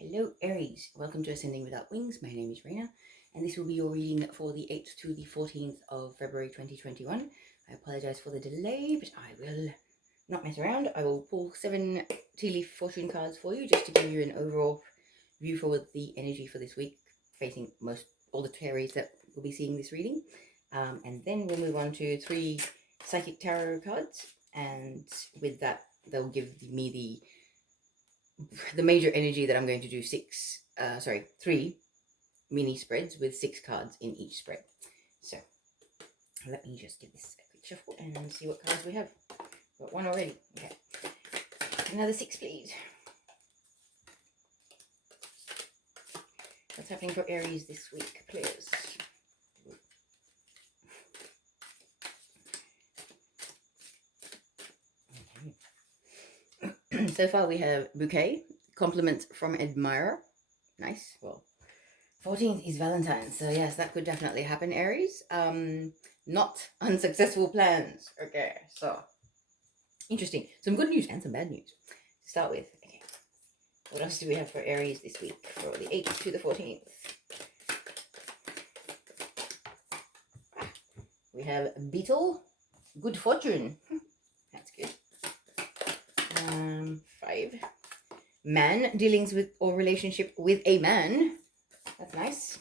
Hello Aries, welcome to Ascending Without Wings. My name is Reina and this will be your reading for the 8th to the 14th of February 2021. I apologize for the delay, but I will not mess around. I will pull 7 tea leaf fortune cards for you just to give you an overall view for the energy for this week, facing all the Aries that will be seeing this reading. And then we'll move on to 3 psychic tarot cards, and with that they'll give me the major energy that I'm going to do 3 mini spreads with 6 cards in each spread. So let me just give this a quick shuffle and see what cards we have. Got 1 already. Okay. Another 6, please. What's happening for Aries this week, please? Okay. So far we have bouquet, compliments from admirer. Nice. Well, 14th is Valentine's, so yes, that could definitely happen, Aries. Not unsuccessful plans. Okay, so interesting. Some good news and some bad news to start with. Okay, what else do we have for Aries this week for the 8th to the 14th? We have beetle, good fortune. That's good. 5. Man, dealings with or relationship with a man. That's nice.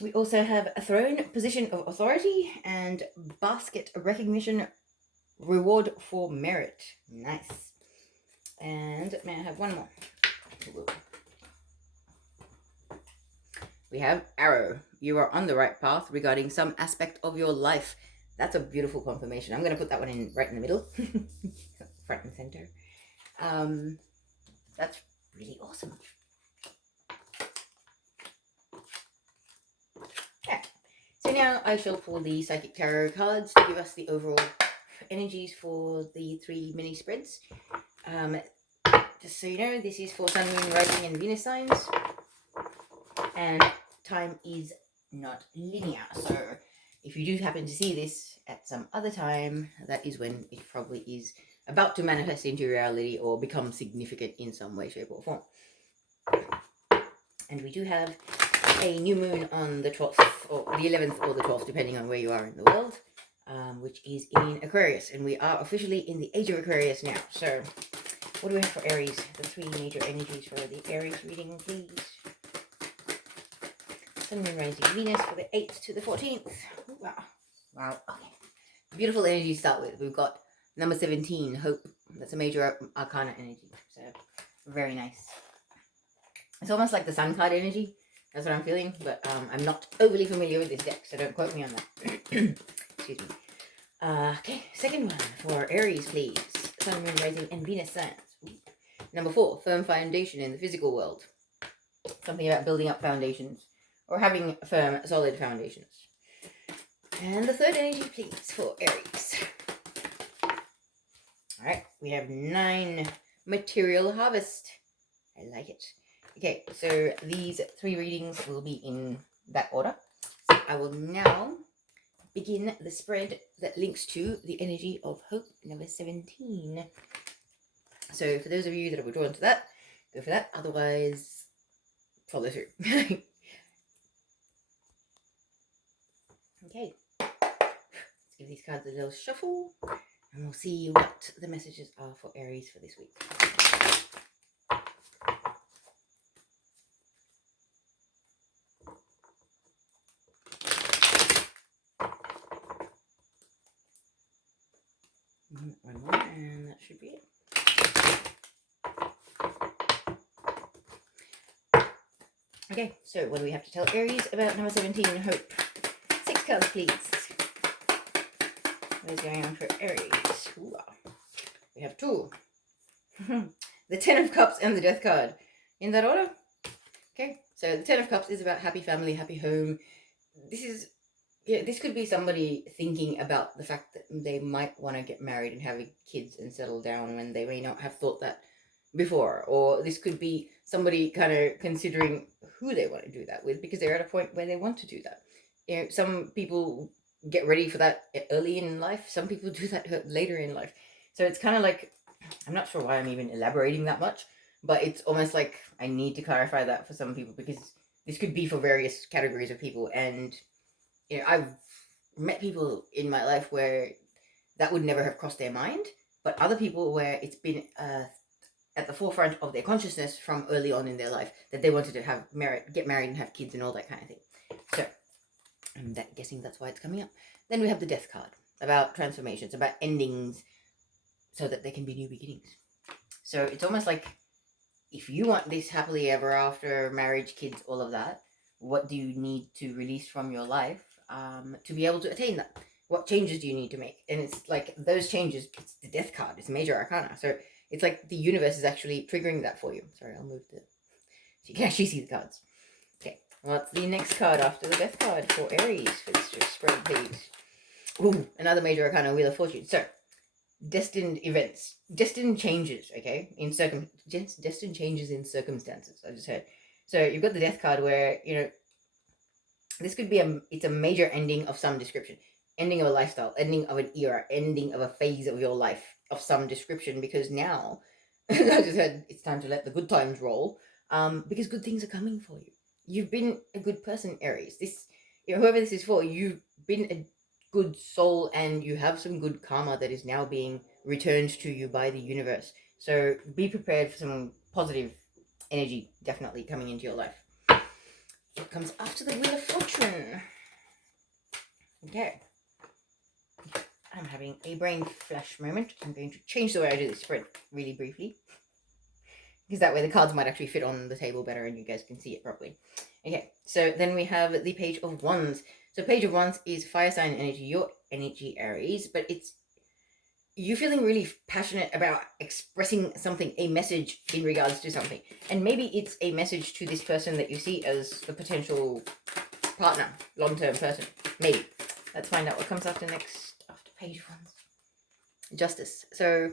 We also have a throne, position of authority, and basket, recognition, reward for merit. Nice. And may I have one more? We have arrow. You are on the right path regarding some aspect of your life. That's a beautiful confirmation. I'm going to put that one in right in the middle, front and center. That's really awesome. Yeah. So now I shall pull the psychic tarot cards to give us the overall energies for the 3 mini spreads. Just so you know, this is for Sun, Moon, Rising, and Venus signs, and time is not linear. So if you do happen to see this at some other time, that is when it probably is about to manifest into reality or become significant in some way, shape, or form. And we do have a new moon on the 12th, or the 11th, or the 12th, depending on where you are in the world, which is in Aquarius. And we are officially in the age of Aquarius now. So what do we have for Aries? The 3 major energies for the Aries reading, please. Sun, Moon, Rising, Venus for the 8th to the 14th. Wow. Wow. Okay. Beautiful energy to start with. We've got number 17, hope. That's a major arcana energy. So very nice. It's almost like the sun card energy. That's what I'm feeling. But I'm not overly familiar with this deck, so don't quote me on that. Excuse me. Okay. Second one for Aries, please. Sun, Moon, Rising, and Venus signs. Number 4, firm foundation in the physical world. Something about building up foundations, or having firm, solid foundations. And the third energy, please, for Aries. All right, we have 9, material harvest. I like it. Okay, so these 3 readings will be in that order. So I will now begin the spread that links to the energy of hope, number 17. So for those of you that are drawn to that, go for that. Otherwise, follow through. Okay, let's give these cards a little shuffle, and we'll see what the messages are for Aries for this week. One more, and that should be it. Okay, so what do we have to tell Aries about number 17, hope? 6 cards, please. What is going on for Aries? Ooh, we have 2. The 10 of Cups and the Death card. In that order? Okay, so the 10 of Cups is about happy family, happy home. This could be somebody thinking about the fact that they might want to get married and have kids and settle down when they may not have thought that before. Or this could be somebody kind of considering who they want to do that with, because they're at a point where they want to do that. You know, some people get ready for that early in life. Some people do that later in life. So it's kind of like I'm not sure why I'm even elaborating that much, but it's almost like I need to clarify that for some people, because this could be for various categories of people. And I've met people in my life where that would never have crossed their mind, but other people where it's been at the forefront of their consciousness from early on in their life that they wanted to get married and have kids and all that kind of thing. So I'm guessing that's why it's coming up. Then we have the death card, about transformations, about endings, so that there can be new beginnings. So it's almost like, if you want this happily ever after, marriage, kids, all of that, what do you need to release from your life to be able to attain that? What changes do you need to make? And it's like those changes, it's the death card, it's major arcana. So it's like the universe is actually triggering that for you. Sorry, I'll move so you can actually see the cards. Okay, what's the next card after the death card for Aries for this spread, please? Ooh, another major arcana, Wheel of Fortune. So destined events, destined changes, okay, destined changes in circumstances, I just heard. So you've got the death card where, this could be it's a major ending of some description, ending of a lifestyle, ending of an era, ending of a phase of your life of some description, because now I just heard it's time to let the good times roll, because good things are coming for you. You've been a good person, Aries. This, whoever this is for, you've been a good soul, and you have some good karma that is now being returned to you by the universe. So be prepared for some positive energy definitely coming into your life. It comes after the Wheel of Fortune. Okay. I'm having a brain flash moment. I'm going to change the way I do this spread really briefly, because that way the cards might actually fit on the table better and you guys can see it properly. Okay, so then we have the Page of Wands. So Page of Wands is fire sign energy, your energy, Aries, but it's you feeling really passionate about expressing something, a message in regards to something. And maybe it's a message to this person that you see as the potential partner, long-term person. Maybe. Let's find out what comes after next, after Page of Wands. Justice. So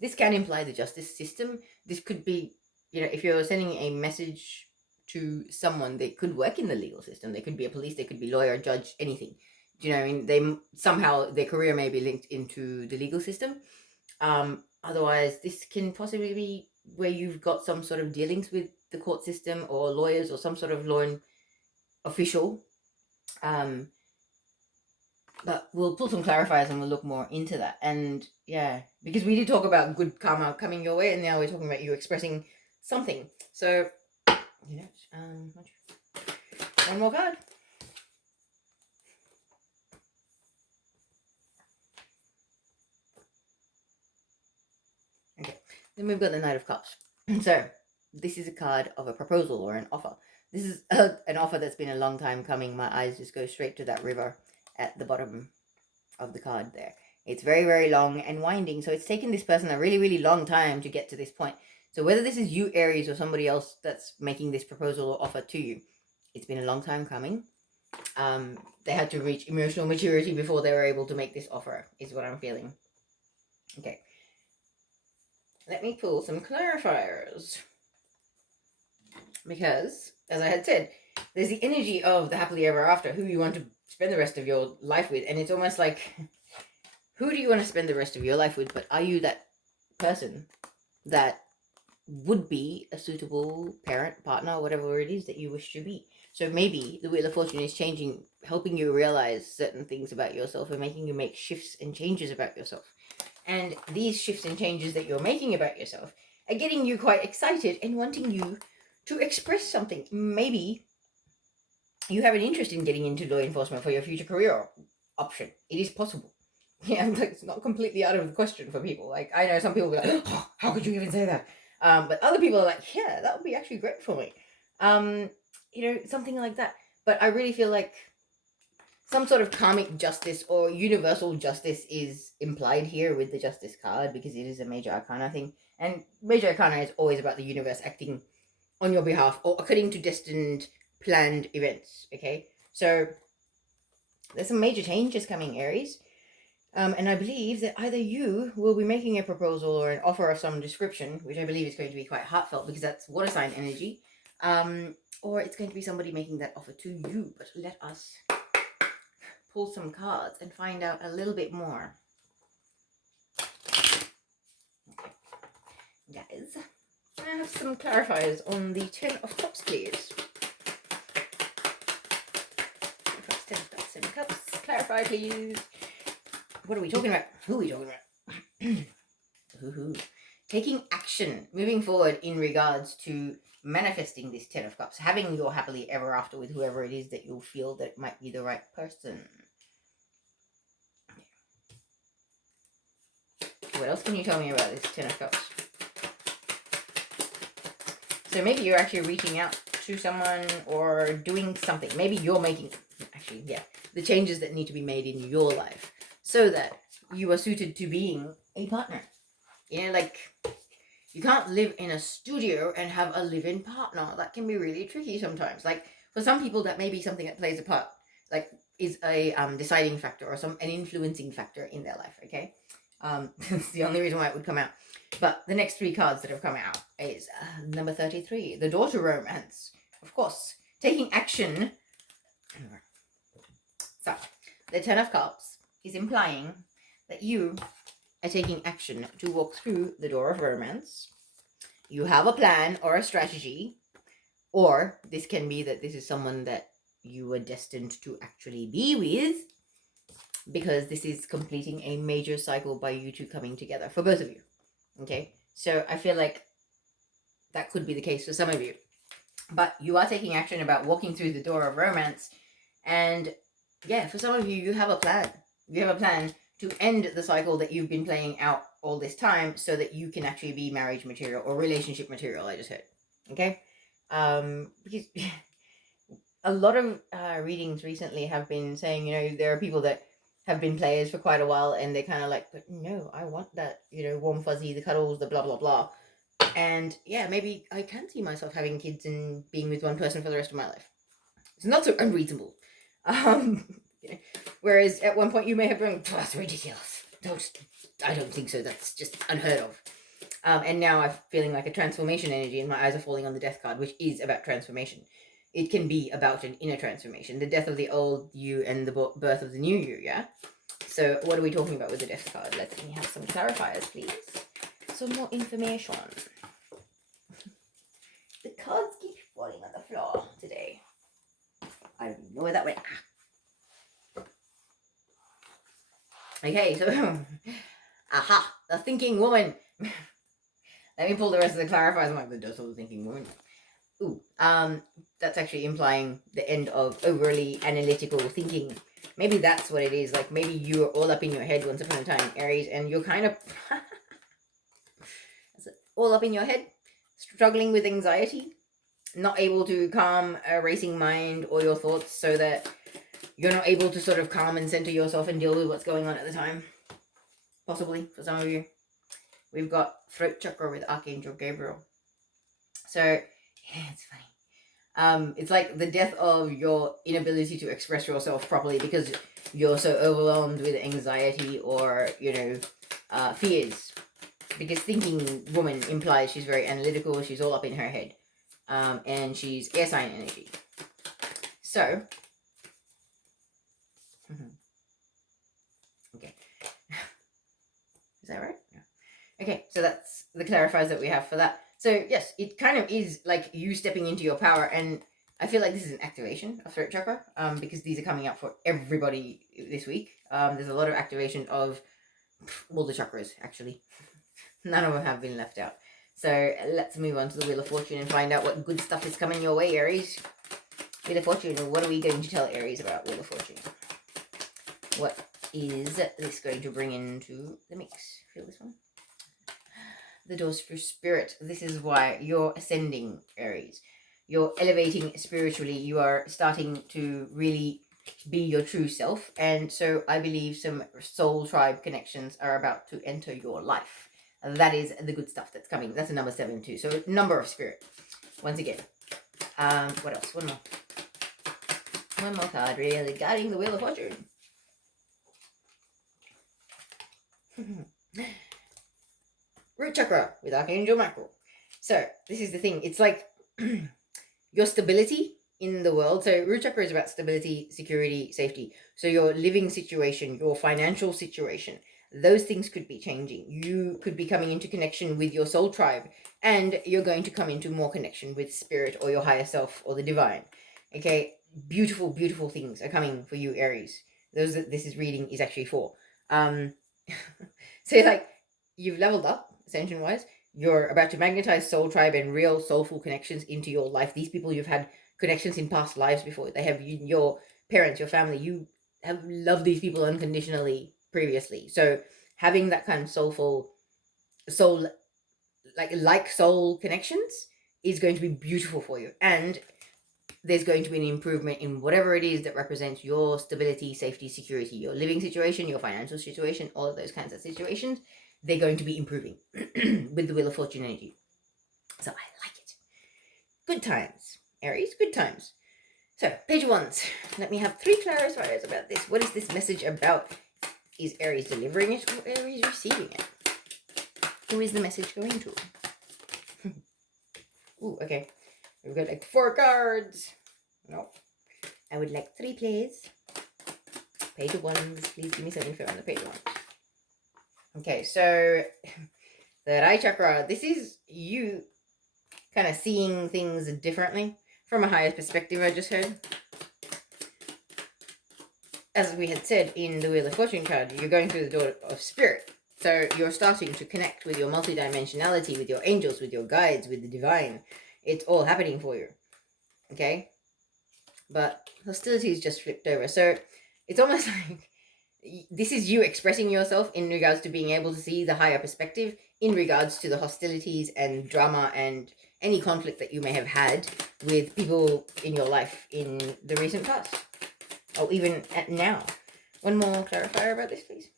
this can imply the justice system. This could be, if you're sending a message to someone, they could work in the legal system. They could be a police, they could be lawyer, judge, anything. Do you know what I mean? They somehow, their career may be linked into the legal system. Otherwise, this can possibly be where you've got some sort of dealings with the court system or lawyers or some sort of law official. But we'll pull some clarifiers and we'll look more into that. And yeah, because we did talk about good karma coming your way, and now we're talking about you expressing something. So, one more card. Okay, then we've got the Knight of Cups. So, this is a card of a proposal or an offer. This is an offer that's been a long time coming. My eyes just go straight to that river at the bottom of the card there. It's very, very long and winding. So it's taken this person a really, really long time to get to this point. So whether this is you, Aries, or somebody else that's making this proposal or offer to you, it's been a long time coming. They had to reach emotional maturity before they were able to make this offer, is what I'm feeling. Okay. Let me pull some clarifiers. Because, as I had said, there's the energy of the happily ever after, who you want to spend the rest of your life with. And it's almost like, who do you want to spend the rest of your life with? But are you that person that would be a suitable parent, partner, whatever it is that you wish to be? So maybe the Wheel of Fortune is changing, helping you realize certain things about yourself and making you make shifts and changes about yourself. And these shifts and changes that you're making about yourself are getting you quite excited and wanting you to express something. Maybe you have an interest in getting into law enforcement for your future career option. It is possible. Yeah, like, it's not completely out of the question for people. Like, I know some people be like, oh, how could you even say that? But other people are like, yeah, that would be actually great for me. Something like that. But I really feel like some sort of karmic justice or universal justice is implied here with the Justice card, because it is a major arcana thing. And major arcana is always about the universe acting on your behalf or according to destined, planned events, okay? So there's some major changes coming, Aries. And I believe that either you will be making a proposal or an offer of some description, which I believe is going to be quite heartfelt because that's water sign energy, or it's going to be somebody making that offer to you. But let us pull some cards and find out a little bit more. I have some clarifiers on the Ten of Cups, please? Ten of Cups, Ten of Cups. Clarify, please. What are we talking about? Who are we talking about? Taking action, moving forward in regards to manifesting this Ten of Cups, having your happily ever after with whoever it is that you'll feel that might be the right person. What else can you tell me about this Ten of Cups? So maybe you're actually reaching out to someone or doing something. Maybe you're making, actually, yeah, the changes that need to be made in your life so that you are suited to being a partner. You know, like, you can't live in a studio and have a live-in partner. That can be really tricky sometimes. Like, for some people, that may be something that plays a part, like, is a deciding factor or an influencing factor in their life, okay? That's the only reason why it would come out. But the next three cards that have come out is number 33, the daughter romance. Of course, taking action. So, the Ten of Cups is implying that you are taking action to walk through the door of romance. You have a plan or a strategy, or this can be that this is someone that you are destined to actually be with, because this is completing a major cycle by you two coming together for both of you. Okay, so I feel like that could be the case for some of you, but you are taking action about walking through the door of romance. And yeah, for some of you, you have a plan. You have a plan to end the cycle that you've been playing out all this time so that you can actually be marriage material or relationship material, I just heard. Okay? Because a lot of readings recently have been saying, you know, there are people that have been players for quite a while and they're kind of like, but no, I want that, you know, warm fuzzy, the cuddles, the blah, blah, blah. And yeah, maybe I can see myself having kids and being with one person for the rest of my life. It's not so unreasonable. You know, whereas at one point you may have been, that's ridiculous. I don't think so. That's just unheard of. And now I'm feeling like a transformation energy and my eyes are falling on the death card, which is about transformation. It can be about an inner transformation, the death of the old you and the birth of the new you, yeah? So what are we talking about with the death card? Let me have some clarifiers, please. Some more information. The cards keep falling on the floor today. I don't know where that went. Okay, so, aha, the thinking woman. Let me pull the rest of the clarifiers. I'm like, the death of the thinking woman. Ooh, that's actually implying the end of overly analytical thinking. Maybe that's what it is. Like, maybe you're all up in your head once upon a time, Aries, and you're kind of all up in your head, struggling with anxiety, not able to calm a racing mind or your thoughts so that you're not able to sort of calm and center yourself and deal with what's going on at the time. Possibly, for some of you. We've got throat chakra with Archangel Gabriel. So, yeah, it's funny. It's like the death of your inability to express yourself properly because you're so overwhelmed with anxiety or, you know, fears. Because thinking woman implies she's very analytical, she's all up in her head. And she's air sign energy. So, okay. Is that right? Yeah. Okay, so that's the clarifiers that we have for that. So, yes, it kind of is like you stepping into your power, and I feel like this is an activation of throat chakra, because these are coming up for everybody this week. There's a lot of activation of all the chakras, actually. None of them have been left out. So let's move on to the Wheel of Fortune and find out what good stuff is coming your way, Aries. Wheel of Fortune, what are we going to tell Aries about Wheel of Fortune? What is this going to bring into the mix? Feel this one? The Doors for Spirit. This is why you're ascending, Aries. You're elevating spiritually. You are starting to really be your true self. And so I believe some soul tribe connections are about to enter your life. That is the good stuff that's coming. That's a number 7 too. So number of spirit. Once again. What else? One more. One more card. Really guiding the Wheel of Fortune. Root chakra with Archangel Michael. So this is the thing. It's like your stability in the world. So root chakra is about stability, security, safety. So your living situation, your financial situation, those things could be changing. You could be coming into connection with your soul tribe, and you're going to come into more connection with spirit or your higher self or the divine. Okay, beautiful, beautiful things are coming for you, Aries. Those that this is reading is actually for. So like, you've leveled up ascension wise. You're about to magnetize soul tribe and real soulful connections into your life. These people you've had connections in past lives before. They have you, your parents, your family. You have loved these people unconditionally previously. So having that kind of soulful soul, like soul connections is going to be beautiful for you. And there's going to be an improvement in whatever it is that represents your stability, safety, security, your living situation, your financial situation, all of those kinds of situations. They're going to be improving with the Wheel of Fortune energy. So I like it. Good times, Aries, good times. So, Page of Wands. Let me have 3 clarifiers about this. What is this message about? Is Aries delivering it or Aries receiving it? Who is the message going to? Ooh, okay. We've got like 4 cards. No. I would like 3, please. Page of Wands. Please give me some info on the Page of Wands. Okay, so the Rai Chakra. This is you kind of seeing things differently from a higher perspective, I just heard. As we had said in the Wheel of Fortune card, you're going through the door of spirit. So you're starting to connect with your multidimensionality, with your angels, with your guides, with the divine. It's all happening for you. Okay? But hostilities just flipped over. So it's almost like this is you expressing yourself in regards to being able to see the higher perspective in regards to the hostilities and drama and any conflict that you may have had with people in your life in the recent past. Or even at now. One more clarifier about this, please.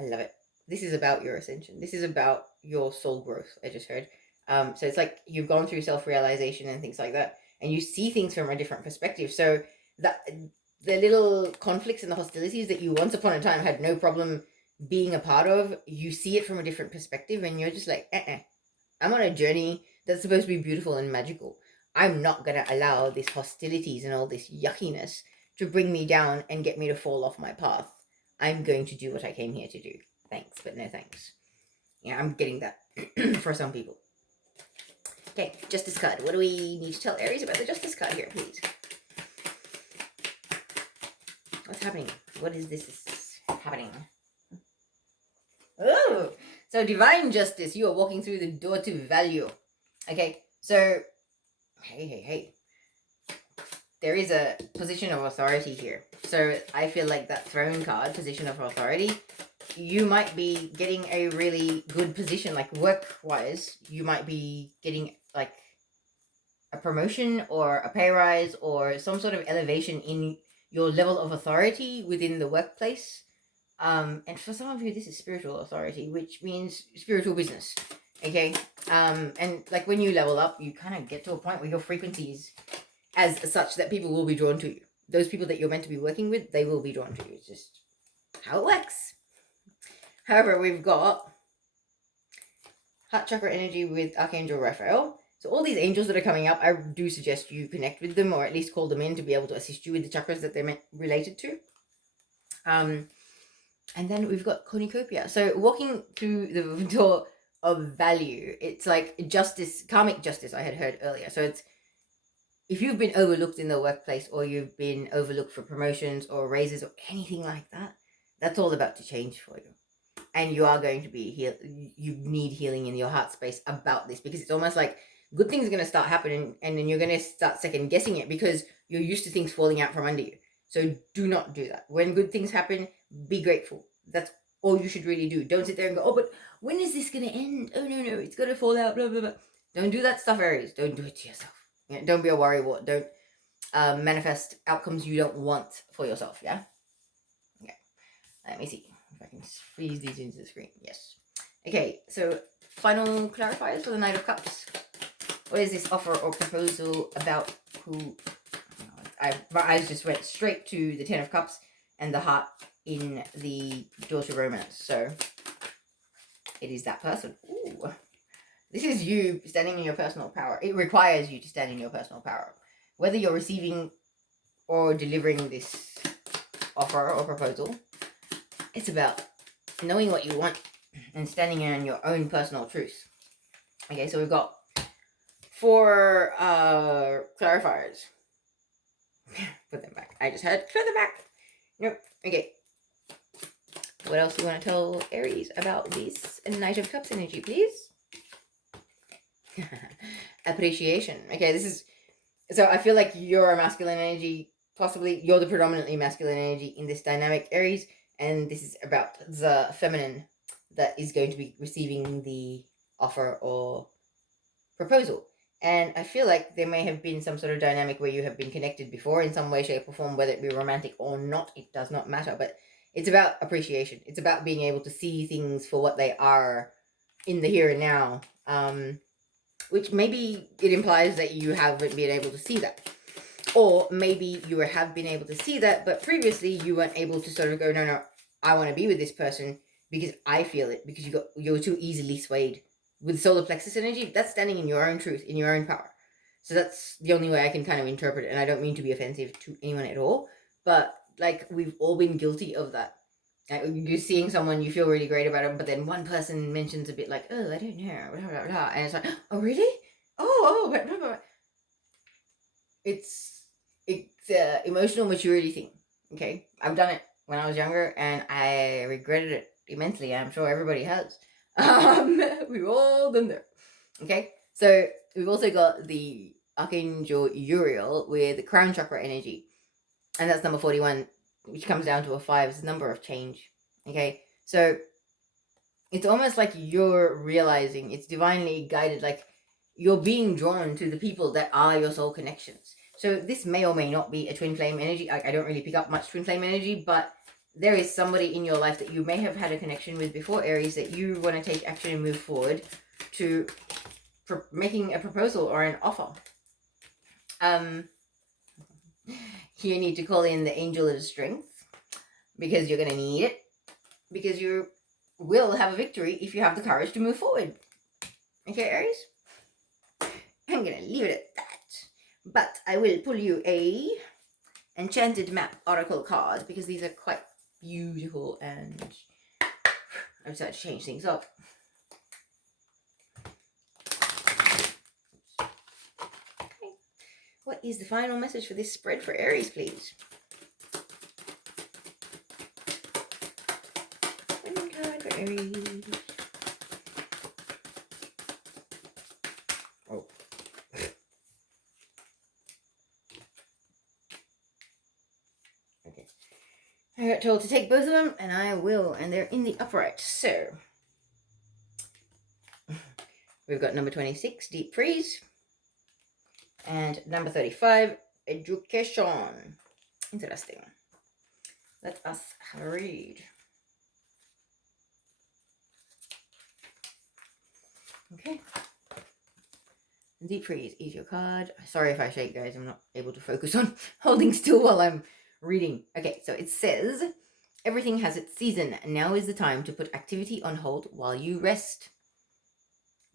I love it. This is about your ascension. This is about your soul growth, I just heard. So it's like you've gone through self-realization and things like that, and you see things from a different perspective. So that the little conflicts and the hostilities that you once upon a time had no problem being a part of, you see it from a different perspective, and you're just like, I'm on a journey that's supposed to be beautiful and magical. I'm not going to allow this hostilities and all this yuckiness to bring me down and get me to fall off my path. I'm going to do what I came here to do. Thanks, but no thanks. Yeah, I'm getting that for some people. Okay, Justice card. What do we need to tell Aries about the Justice card here, please? What's happening? What is this happening? Oh, so divine justice. You are walking through the door to value. Okay, so hey. There is a position of authority here. So I feel like that throne card, position of authority, you might be getting a really good position, like work-wise. You might be getting like a promotion or a pay rise or some sort of elevation in your level of authority within the workplace. And for some of you, this is spiritual authority, which means spiritual business. Okay? And like when you level up, you kind of get to a point where your frequency is as such that people will be drawn to you. Those people that you're meant to be working with, they will be drawn to you. It's just how it works. However, we've got Heart Chakra energy with Archangel Raphael. So all these angels that are coming up, I do suggest you connect with them or at least call them in to be able to assist you with the chakras that they're related to. And then we've got cornucopia. So walking through the door of value, it's like justice, karmic justice I had heard earlier. So it's if you've been overlooked in the workplace or you've been overlooked for promotions or raises or anything like that, that's all about to change for you. And you are going to be you need healing in your heart space about this, because it's almost like good things are going to start happening and then you're going to start second guessing it because you're used to things falling out from under you. So do not do that. When good things happen, be grateful. That's all you should really do. Don't sit there and go, oh, but when is this going to end? Oh, no, it's going to fall out, blah, blah, blah. Don't do that stuff, Aries. Don't do it to yourself. Don't be a worrywart. Don't manifest outcomes you don't want for yourself, yeah? Okay. Let me see if I can freeze these into the screen. Yes. Okay, so final clarifiers for the Knight of Cups. What is this offer or proposal about? Who? My eyes just went straight to the Ten of Cups and the heart in the door to romance. So it is that person. Ooh. This is you standing in your personal power. It requires you to stand in your personal power. Whether you're receiving or delivering this offer or proposal. It's about knowing what you want and standing in your own personal truth. Okay, so we've got 4 clarifiers. Put them back. I just had to put them back. Nope. Okay. What else do you want to tell Aries about this Knight of Cups energy, please? Appreciation. Okay, this is... So I feel like you're a masculine energy. Possibly you're the predominantly masculine energy in this dynamic, Aries. And this is about the feminine that is going to be receiving the offer or proposal. And I feel like there may have been some sort of dynamic where you have been connected before in some way, shape, or form, whether it be romantic or not, it does not matter. But it's about appreciation. It's about being able to see things for what they are in the here and now. Which maybe it implies that you haven't been able to see that. Or maybe you have been able to see that, but previously you weren't able to sort of go, no, I want to be with this person because I feel it, because you're too easily swayed. With solar plexus energy, that's standing in your own truth, in your own power. So that's the only way I can kind of interpret it. And I don't mean to be offensive to anyone at all, but like we've all been guilty of that. You're seeing someone, you feel really great about them, but then one person mentions a bit like, oh, I don't know, blah, blah, blah. And it's like, oh, really? Oh, blah, blah, blah. It's emotional maturity thing. Okay, I've done it when I was younger, and I regretted it immensely. I'm sure everybody has. We've all done there. Okay, so we've also got the Archangel Uriel with the crown chakra energy, and that's number 41, which comes down to a 5. It's the number of change. Okay, so it's almost like you're realizing it's divinely guided, like you're being drawn to the people that are your soul connections. So this may or may not be a twin flame energy. I don't really pick up much twin flame energy, but there is somebody in your life that you may have had a connection with before, Aries, that you want to take action and move forward to making a proposal or an offer. You need to call in the angel of strength because you're going to need it, because you will have a victory if you have the courage to move forward. Okay, Aries? I'm going to leave it at that. But I will pull you a Enchanted Map Oracle card because these are quite beautiful and I decided to change things up. Okay. What is the final message for this spread for Aries, please? One card for Aries. Oh. Okay. I got told to take both of them, and I will, and they're in the upright. So we've got number 26, Deep Freeze, and number 35, Education. Interesting. Let us have a read. Okay. Deep Freeze is your card. Sorry if I shake, guys. I'm not able to focus on holding still while I'm reading. Okay, so it says, everything has its season. Now is the time to put activity on hold while you rest.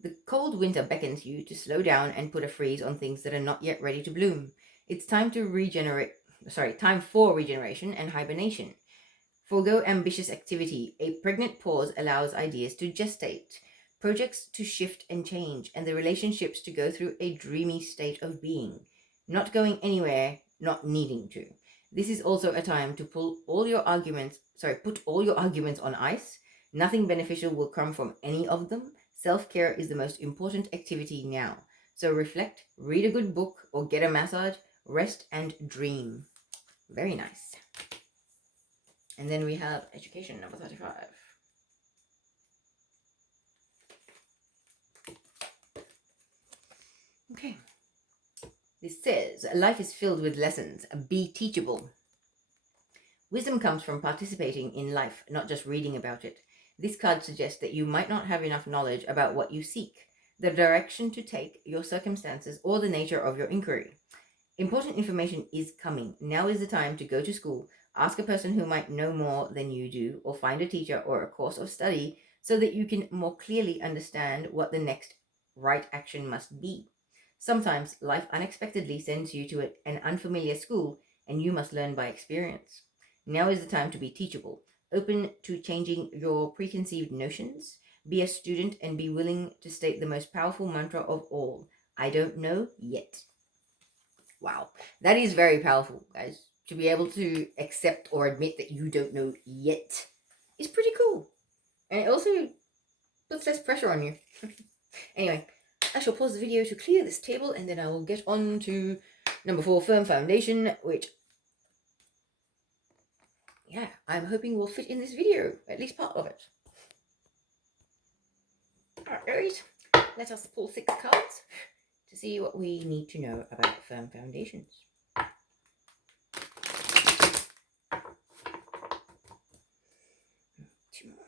The cold winter beckons you to slow down and put a freeze on things that are not yet ready to bloom. It's time for regeneration and hibernation. Forgo ambitious activity. A pregnant pause allows ideas to gestate, projects to shift and change, and the relationships to go through a dreamy state of being. Not going anywhere, not needing to. This is also a time to put all your arguments on ice. Nothing beneficial will come from any of them. Self-care is the most important activity now. So reflect, read a good book, or get a massage, rest and dream. Very nice. And then we have Education, number 35. Okay. This says, life is filled with lessons. Be teachable. Wisdom comes from participating in life, not just reading about it. This card suggests that you might not have enough knowledge about what you seek, the direction to take, your circumstances, or the nature of your inquiry. Important information is coming. Now is the time to go to school, ask a person who might know more than you do, or find a teacher or a course of study so that you can more clearly understand what the next right action must be. Sometimes life unexpectedly sends you to an unfamiliar school and you must learn by experience. Now is the time to be teachable, open to changing your preconceived notions. Be a student and be willing to state the most powerful mantra of all. I don't know yet. Wow, that is very powerful, guys. To be able to accept or admit that you don't know yet is pretty cool. And it also puts less pressure on you. Anyway, I shall pause the video to clear this table and then I will get on to number 4, firm foundation, which, yeah, I'm hoping will fit in this video, at least part of it. Alright, Aries, let us pull 6 cards to see what we need to know about firm foundations. Two more.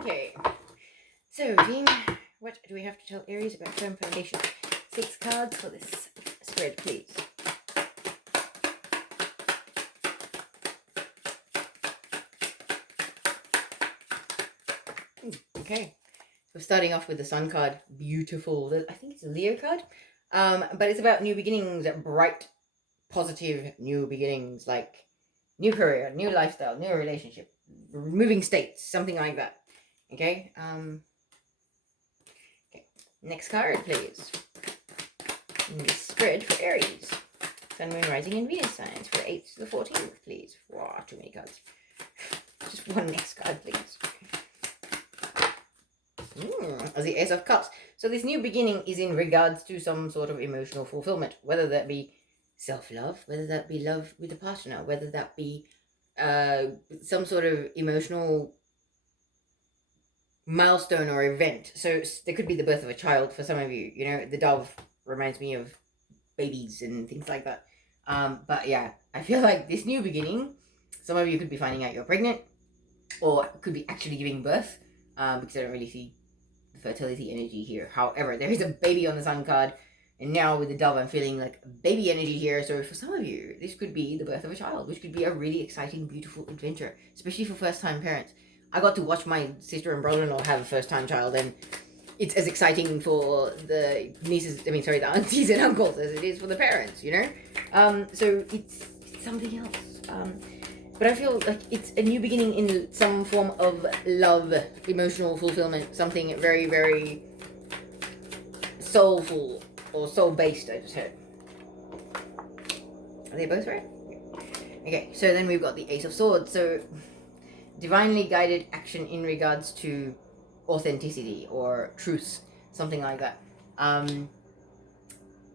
Okay, so Dean, what do we have to tell Aries about firm foundation? 6 cards for this spread, please. Okay, we're starting off with the Sun card. Beautiful. I think it's a Leo card, but it's about new beginnings, bright, positive new beginnings, like new career, new lifestyle, new relationship, moving states, something like that. Okay. Okay. Next card, please. This spread for Aries, Sun, Moon, Rising, and Venus signs for 8th to the 14th, please. Wow, too many cards. Just one next card, please. As the Ace of Cups. So this new beginning is in regards to some sort of emotional fulfillment, whether that be self-love, whether that be love with a partner, whether that be some sort of emotional milestone or event. So there could be the birth of a child for some of you. You know, the dove reminds me of babies and things like that. But yeah, I feel like this new beginning, some of you could be finding out you're pregnant, or could be actually giving birth, because I don't really see the fertility energy here. However, there is a baby on the Sun card, and now with the dove, I'm feeling like baby energy here. So for some of you, this could be the birth of a child, which could be a really exciting, beautiful adventure, especially for first-time parents. I got to watch my sister and brother-in-law have a first-time child, and it's as exciting for the the aunties and uncles as it is for the parents, you know? So it's something else. But I feel like it's a new beginning in some form of love, emotional fulfillment, something very, very soulful or soul-based, I just heard. Are they both right? Okay, so then we've got the Ace of Swords. So divinely guided action in regards to authenticity or truth, something like that. I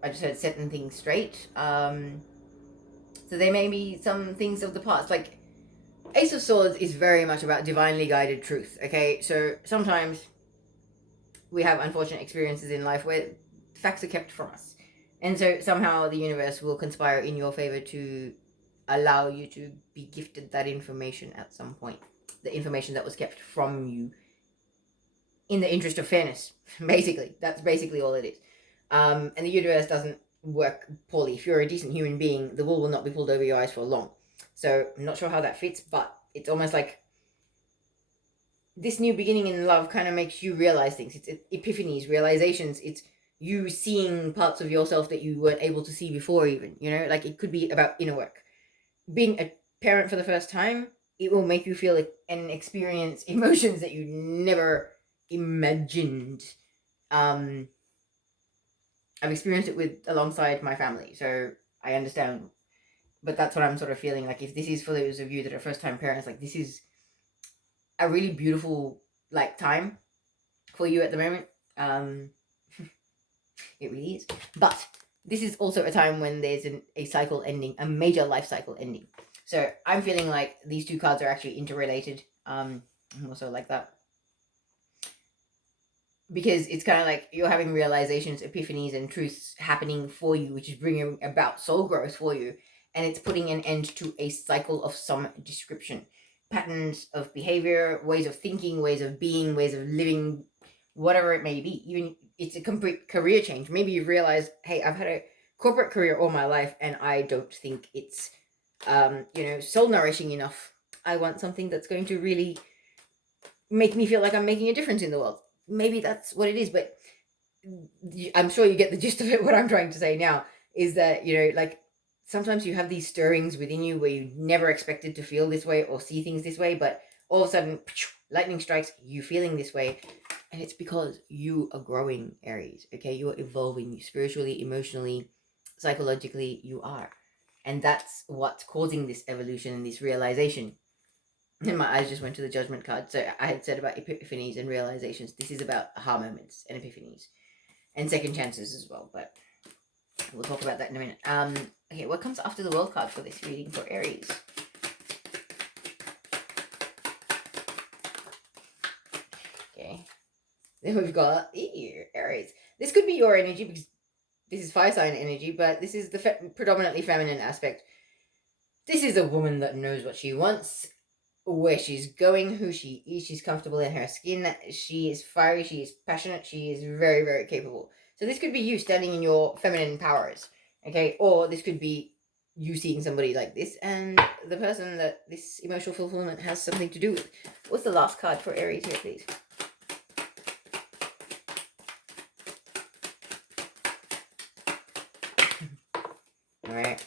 just heard setting things straight. So there may be some things of the past, like Ace of Swords is very much about divinely guided truth, okay? So sometimes we have unfortunate experiences in life where facts are kept from us. And so somehow the universe will conspire in your favor to allow you to be gifted that information at some point. The information that was kept from you in the interest of fairness, basically. That's basically all it is. And the universe doesn't work poorly. If you're a decent human being, the wool will not be pulled over your eyes for long. So I'm not sure how that fits, but it's almost like this new beginning in love kind of makes you realize things. It's epiphanies, realizations. It's you seeing parts of yourself that you weren't able to see before even, you know? Like it could be about inner work. Being a parent for the first time, it will make you feel like and experience emotions that you never imagined. I've experienced it with alongside my family, so I understand. But that's what I'm sort of feeling like. If this is for those of you that are first time parents, like this is a really beautiful like time for you at the moment. It really is. But this is also a time when there's a cycle ending, a major life cycle ending. So I'm feeling like these two cards are actually interrelated. I'm also like that. Because it's kind of like you're having realizations, epiphanies, and truths happening for you, which is bringing about soul growth for you. And it's putting an end to a cycle of some description. Patterns of behavior, ways of thinking, ways of being, ways of living, whatever it may be. Even it's a complete career change. Maybe you've realized, hey, I've had a corporate career all my life and I don't think it's, soul nourishing enough. I want something that's going to really make me feel like I'm making a difference in the world. maybe that's what it is, but I'm sure you get the gist of it. What I'm trying to say now is that, like, sometimes you have these stirrings within you where you never expected to feel this way or see things this way, but all of a sudden, lightning strikes, you feeling this way. And it's because you are growing, Aries, okay? You are evolving spiritually, emotionally, psychologically, you are. And that's what's causing this evolution and this realization. And my eyes just went to the judgment card. So I had said about epiphanies and realizations. This is about aha moments and epiphanies and second chances as well. But we'll talk about that in a minute. Okay, what comes after the world card for this reading for Aries? Okay. Then we've got Aries. This could be your energy because this is fire sign energy, but this is the predominantly feminine aspect. This is a woman that knows what she wants, where she's going, who she is. She's comfortable in her skin. She is fiery. She is passionate. She is very, very capable. So this could be you standing in your feminine powers, okay? Or this could be you seeing somebody like this and the person that this emotional fulfillment has something to do with. What's the last card for Aries here, please? All right.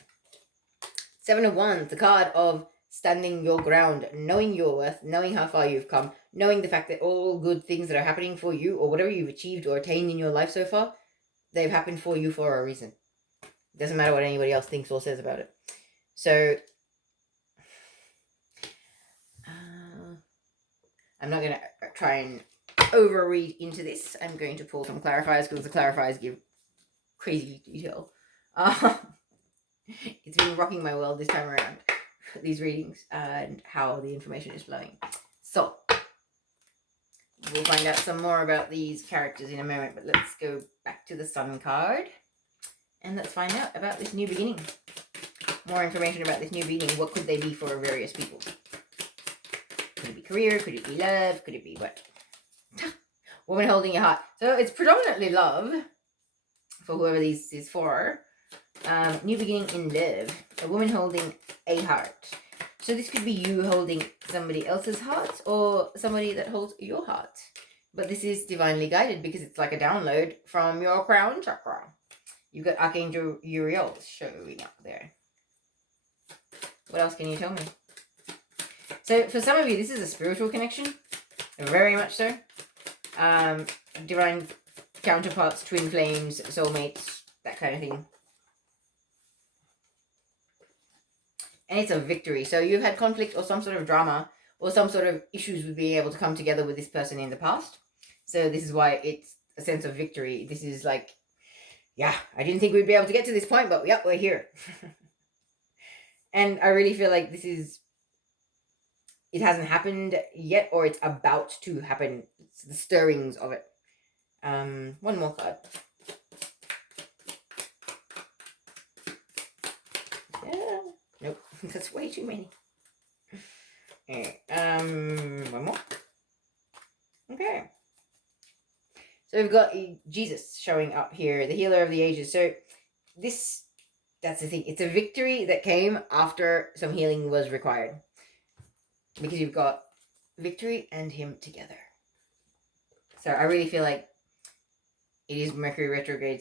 Seven of Wands, the card of standing your ground, knowing your worth, knowing how far you've come, knowing the fact that all good things that are happening for you or whatever you've achieved or attained in your life so far, they've happened for you for a reason. It doesn't matter what anybody else thinks or says about it. So, I'm not going to try and overread into this. I'm going to pull some clarifiers because the clarifiers give crazy detail. It's been rocking my world this time around, these readings and how the information is flowing. So, we'll find out some more about these characters in a moment, but let's go back to the Sun card and let's find out about this new beginning. More information about this new beginning. What could they be for various people? Could it be career? Could it be love? Could it be what? Woman holding your heart. So it's predominantly love for whoever this is for. New beginning in love. A woman holding a heart. So this could be you holding somebody else's heart or somebody that holds your heart. But this is divinely guided because it's like a download from your crown chakra. You've got Archangel Uriel showing up there. What else can you tell me? So for some of you, this is a spiritual connection. Very much so. Divine counterparts, twin flames, soulmates, that kind of thing. And it's a victory. So you've had conflict or some sort of drama or some sort of issues with being able to come together with this person in the past. So this is why it's a sense of victory. This is like, yeah, I didn't think we'd be able to get to this point, but yep, we're here. And I really feel like this is, it hasn't happened yet or it's about to happen. It's the stirrings of it. One more card. Yeah. Nope, that's way too many. Okay, one more. Okay. So we've got Jesus showing up here, the healer of the ages. So that's the thing. It's a victory that came after some healing was required. Because you've got victory and him together. So I really feel like it is Mercury retrograde